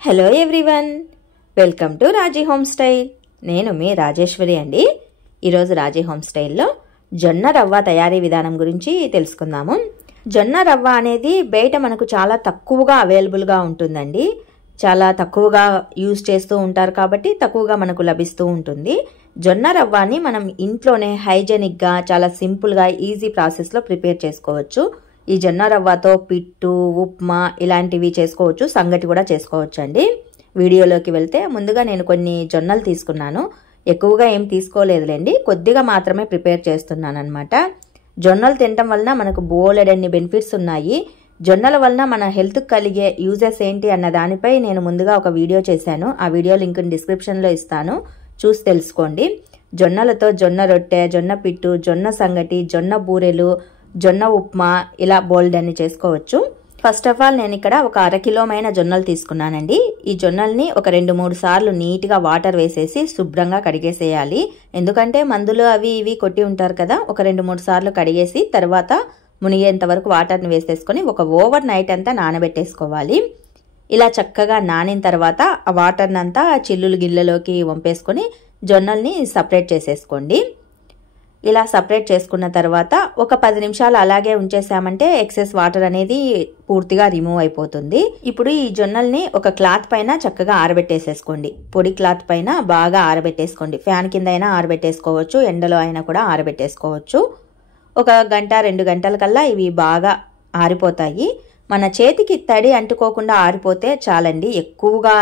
Hello everyone, welcome to Raji home style. నేను మీ రాజేశ్వరి అండి. ఈరోజు రాజీ హోమ్ స్టైల్లో జొన్న రవ్వ తయారీ విధానం గురించి తెలుసుకుందాము. జొన్న రవ్వ అనేది బయట మనకు చాలా తక్కువగా అవైలబుల్గా ఉంటుందండి. చాలా తక్కువగా యూజ్ చేస్తూ ఉంటారు కాబట్టి తక్కువగా మనకు లభిస్తూ ఉంటుంది. జొన్న రవ్వని మనం ఇంట్లోనే హైజెనిక్గా చాలా సింపుల్గా ఈజీ ప్రాసెస్లో ప్రిపేర్ చేసుకోవచ్చు. ఈ జొన్న రవ్వతో పిట్టు, ఉప్మా ఇలాంటివి చేసుకోవచ్చు, సంగటి కూడా చేసుకోవచ్చు అండి. వీడియోలోకి వెళ్తే ముందుగా నేను కొన్ని జొన్నలు తీసుకున్నాను. ఎక్కువగా ఏం తీసుకోలేదులేండి, కొద్దిగా మాత్రమే ప్రిపేర్ చేస్తున్నాను అనమాట. జొన్నలు తినటం వలన మనకు బోలెడన్ని బెనిఫిట్స్ ఉన్నాయి. జొన్నల వలన మన హెల్త్కి కలిగే యూజెస్ ఏంటి అన్న దానిపై నేను ముందుగా ఒక వీడియో చేశాను. ఆ వీడియో లింక్ డిస్క్రిప్షన్లో ఇస్తాను, చూసి తెలుసుకోండి. జొన్నలతో జొన్న రొట్టె, జొన్న పిట్టు, జొన్న సంగటి, జొన్న బూరెలు, జొన్న ఉప్మా ఇలా బోల్డ్ అన్ని చేసుకోవచ్చు. ఫస్ట్ ఆఫ్ ఆల్ నేను ఇక్కడ ఒక అరకిలోమైన జొన్నలు తీసుకున్నానండి. ఈ జొన్నల్ని ఒక 2-3 సార్లు నీట్గా వాటర్ వేసేసి శుభ్రంగా కడిగేసేయాలి. ఎందుకంటే మందులు అవి ఇవి కొట్టి ఉంటారు కదా. ఒక 2-3 సార్లు కడిగేసి తర్వాత మునిగేంత వరకు వాటర్ని వేసేసుకొని ఒక ఓవర్ నైట్ అంతా నానబెట్టేసుకోవాలి. ఇలా చక్కగా నానిన తర్వాత ఆ వాటర్ని అంతా చిల్లులు గిన్నెలోకి వంపేసుకొని జొన్నల్ని సపరేట్ చేసేసుకోండి. ఇలా సపరేట్ చేసుకున్న తర్వాత ఒక 10 నిమిషాలు అలాగే ఉంచేసామంటే ఎక్సెస్ వాటర్ అనేది పూర్తిగా రిమూవ్ అయిపోతుంది. ఇప్పుడు ఈ జొన్నల్ని ఒక క్లాత్ పైన చక్కగా ఆరబెట్టేసేసుకోండి. పొడి క్లాత్ పైన బాగా ఆరబెట్టేసుకోండి. ఫ్యాన్ కింద అయినా ఆరబెట్టేసుకోవచ్చు, ఎండలో అయినా కూడా ఆరబెట్టేసుకోవచ్చు. ఒక 1-2 గంటల కల్లా ఇవి బాగా ఆరిపోతాయి. మన చేతికి తడి అంటుకోకుండా ఆరిపోతే చాలండి. ఎక్కువగా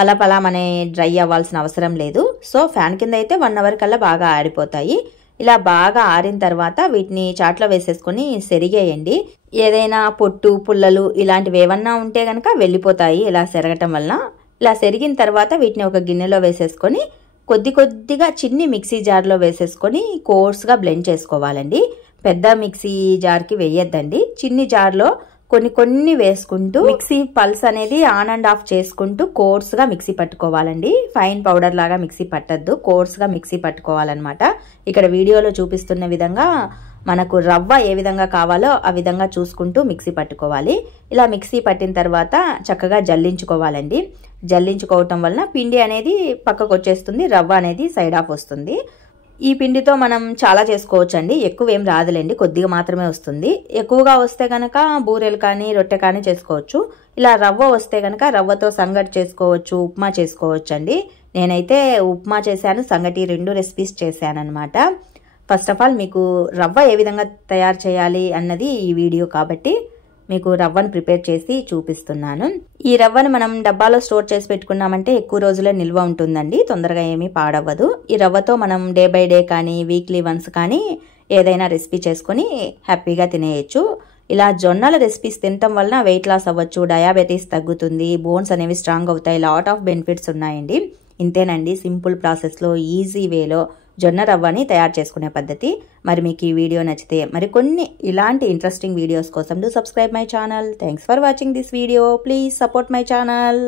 పలపలా మన డ్రై అవ్వాల్సిన అవసరం లేదు. సో ఫ్యాన్ కింద అయితే 1 అవర్ కల్లా బాగా ఆరిపోతాయి. ఇలా బాగా ఆరిన తర్వాత వీటిని చాట్లో వేసేసుకొని సెరిగేయండి. ఏదైనా పొట్టు, పుల్లలు ఇలాంటివి ఏమన్నా ఉంటే కనుక వెళ్ళిపోతాయి ఇలా సెరగటం వలన. ఇలా సెరిగిన తర్వాత వీటిని ఒక గిన్నెలో వేసేసుకొని కొద్దిగా చిన్ని మిక్సీ జార్లో వేసేసుకొని కోర్స్గా బ్లెండ్ చేసుకోవాలండి. పెద్ద మిక్సీ జార్కి వేయద్దండి. చిన్ని జార్లో కొన్ని వేసుకుంటూ మిక్సీ పల్స్ అనేది ఆన్ అండ్ ఆఫ్ చేసుకుంటూ కోర్స్గా మిక్సీ పట్టుకోవాలండి. ఫైన్ పౌడర్ లాగా మిక్సీ పట్టద్దు, కోర్స్గా మిక్సీ పట్టుకోవాలన్నమాట. ఇక్కడ వీడియోలో చూపిస్తున్న విధంగా మనకు రవ్వ ఏ విధంగా కావాలో ఆ విధంగా చూసుకుంటూ మిక్సీ పట్టుకోవాలి. ఇలా మిక్సీ పట్టిన తర్వాత చక్కగా జల్లించుకోవాలండి. జల్లించుకోవటం వలన పిండి అనేది పక్కకు వచ్చేస్తుంది, రవ్వ అనేది సైడ్ ఆఫ్ వస్తుంది. ఈ పిండితో మనం చాలా చేసుకోవచ్చు అండి. ఎక్కువ ఏం రాదులేండి, కొద్దిగా మాత్రమే వస్తుంది. ఎక్కువగా వస్తే కనుక బూరెలు కానీ రొట్టె కానీ చేసుకోవచ్చు. ఇలా రవ్వ వస్తే కనుక రవ్వతో సంగటి చేసుకోవచ్చు, ఉప్మా చేసుకోవచ్చు అండి. నేనైతే ఉప్మా చేశాను, సంగటి 2 రెసిపీస్ చేశాను అనమాట. ఫస్ట్ ఆఫ్ ఆల్ మీకు రవ్వ ఏ విధంగా తయారు చేయాలి అన్నది ఈ వీడియో కాబట్టి మీకు రవ్వను ప్రిపేర్ చేసి చూపిస్తున్నాను. ఈ రవ్వను మనం డబ్బాలో స్టోర్ చేసి పెట్టుకున్నామంటే ఎక్కువ రోజులే నిల్వ ఉంటుందండి, తొందరగా ఏమీ పాడవ్వదు. ఈ రవ్వతో మనం డే బై డే కానీ వీక్లీ వన్స్ కానీ ఏదైనా రెసిపీ చేసుకొని హ్యాపీగా తినేయచ్చు. ఇలా జొన్నల రెసిపీస్ తినటం వలన వెయిట్ లాస్ అవ్వచ్చు, డయాబెటీస్ తగ్గుతుంది, బోన్స్ అనేవి స్ట్రాంగ్ అవుతాయి, లాట్ ఆఫ్ బెనిఫిట్స్ ఉన్నాయండి. ఇంతేనండి, సింపుల్ ప్రాసెస్లో ఈజీ వేలో జొన్న రవ్వని తయారు చేసుకునే పద్ధతి. మరి మీకు ఈ వీడియో నచ్చితే మరికొన్ని ఇలాంటి ఇంట్రెస్టింగ్ వీడియోస్ కోసం do subscribe my channel. Thanks for watching this video. Please support my channel.